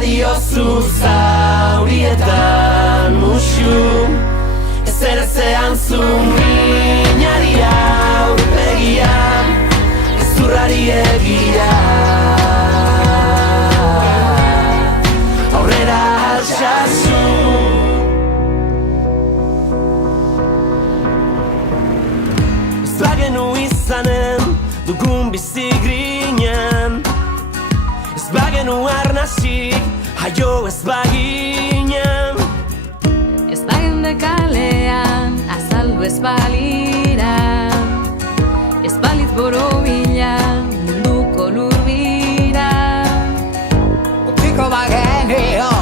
diozu zaurietan musu ezertzean zu minari aurpegian gezurrari egia aurrera altsasu ez bagenu izanen dugun bizi grinen ez bagenu arnasik haio ez baginen ez bagende kalean azaldu ez balira ez balit borobila munduko lurbira utziko bagenio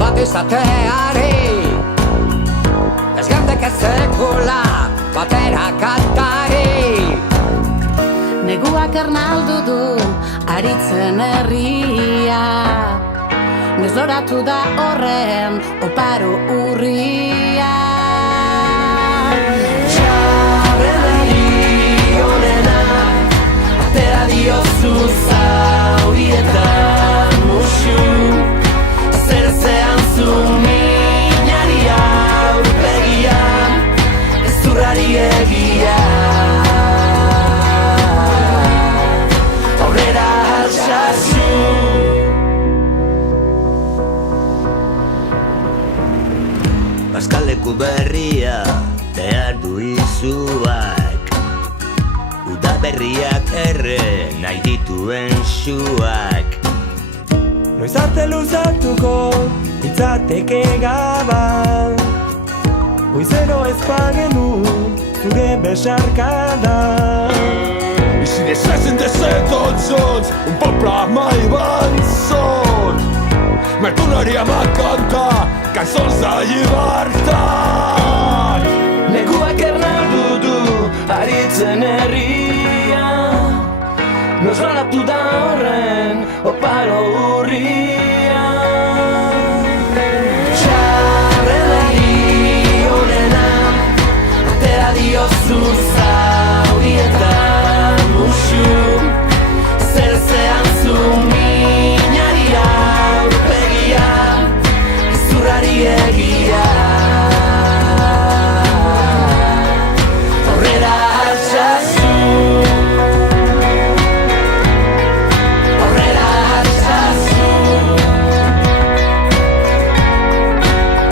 bat izateari ez gendeke sekula batera kantari neguak ernaldu du aritzen herria nezoratu da horren oparo urria Txarrenari onena atera diozu zaurietan musu zertzean zu minari aurpegian gezurrari egia aurrera altsasu Bazkaleku berria behar du izuak Udaberriak erre nahi dituen suak Noiz arte luzatuko itzateke gaban Goizero ez bagenu zure besarkada I si descesen tots junts, un poble mai vençut. Me tornaríem a cantar cançons de llibertat. Neguak ernaldu du aritzen herria Nosralatu da horren oparo urria Txarrenari onena atera diozu zaurietan musu zertzean zu minari aurpegian gezurrari egia aurrera altsasu aurrera altsasu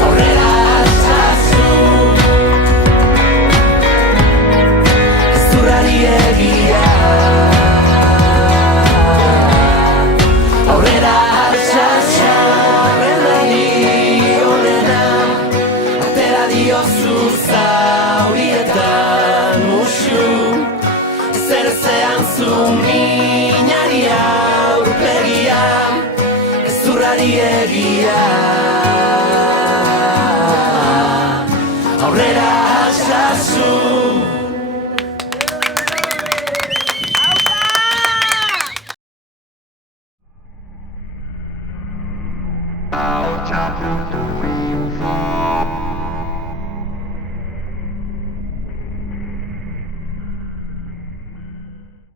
aurrera altsasu gezurrari egia aurrera altsasu Txarrenari onena atera diozu zaurietan musu zertzean zu minari aurpegian gezurrari egia aurrera altsasu I'll chop you